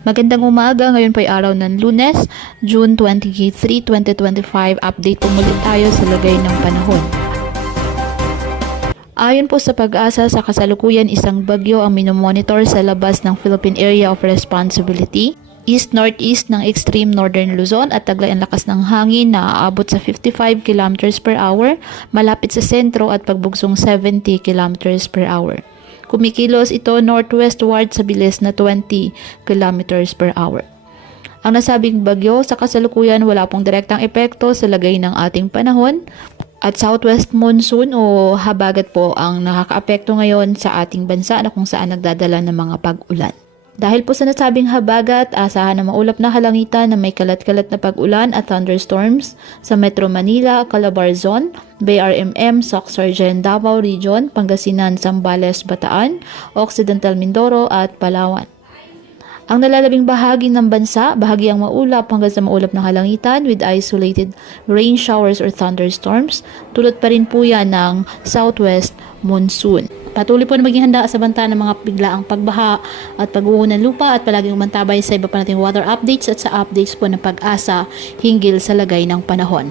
Magandang umaga, ngayon po ay araw ng Lunes, June 23, 2025. Update po muli tayo sa lagay ng panahon. Ayon po sa Pag-asa, sa kasalukuyan isang bagyo ang minomonitor sa labas ng Philippine Area of Responsibility, east-northeast ng extreme northern Luzon at taglay ang lakas ng hangin na aabot sa 55 km per hour, malapit sa sentro at pagbugsong 70 km per hour. Kumikilos ito northwestward sa bilis na 20 km per hour. Ang nasabing bagyo sa kasalukuyan wala pong direktang epekto sa lagay ng ating panahon at southwest monsoon o habagat po ang nakakaapekto ngayon sa ating bansa na kung saan nagdadala ng mga pag-ulan. Dahil po sa nasabing habagat, asahan na maulap na kalangitan na may kalat-kalat na pag-ulan at thunderstorms sa Metro Manila, Calabarzon, BRMM, Soc-Sargen, Davao Region, Pangasinan, Zambales, Bataan, Occidental Mindoro at Palawan. Ang nalalabing bahagi ng bansa, bahagyang maulap hanggang sa maulap na kalangitan with isolated rain showers or thunderstorms. Tulad pa rin po yan ng southwest monsoon. Patuloy po na maging handa sa banta ng mga biglaang pagbaha at pag-uho ng lupa at palaging umantabay sa iba pa nating weather updates at sa updates po ng Pag-asa hinggil sa lagay ng panahon.